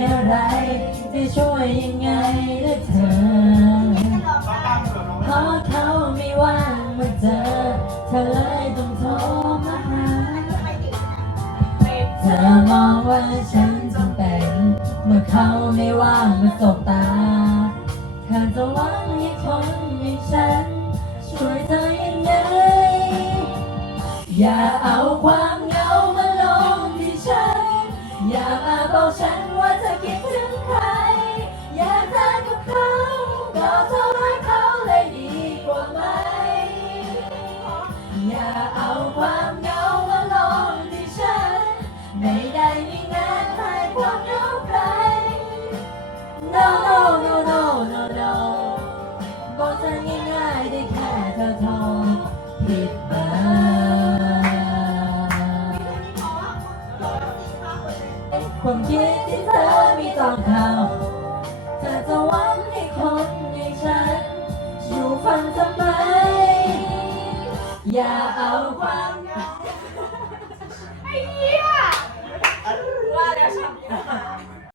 จะช่วยยังไงล่ะเธอ เพราะเขาไม่ว่างมาเจอ เธอเลยต้องโทรมาหา เธอมองว่าฉันจำเป็น เมื่อเขาไม่ว่างมาสบตาเธอจะหวังให้คนอย่างฉัน ช่วยเธอยังไง อย่าเอาความ อย่ามาบอกฉันว่าเธอคิดถึงใคร อยากเจอกับเขาก็โทรหาเขาเลยดีกว่าไหม อย่าเอาความเหงามาลงที่ฉัน ไม่ได้มีงานให้ความเหงาใคร no no no no no no บอกเธอง่ายๆได้แค่เธอโทรผิดเบอร์ ความคิดที่เธอมีต่อเขาเธอจะหวังให้คนอย่างฉัน อยู่ฟังทำไม อย่าเอาความเงา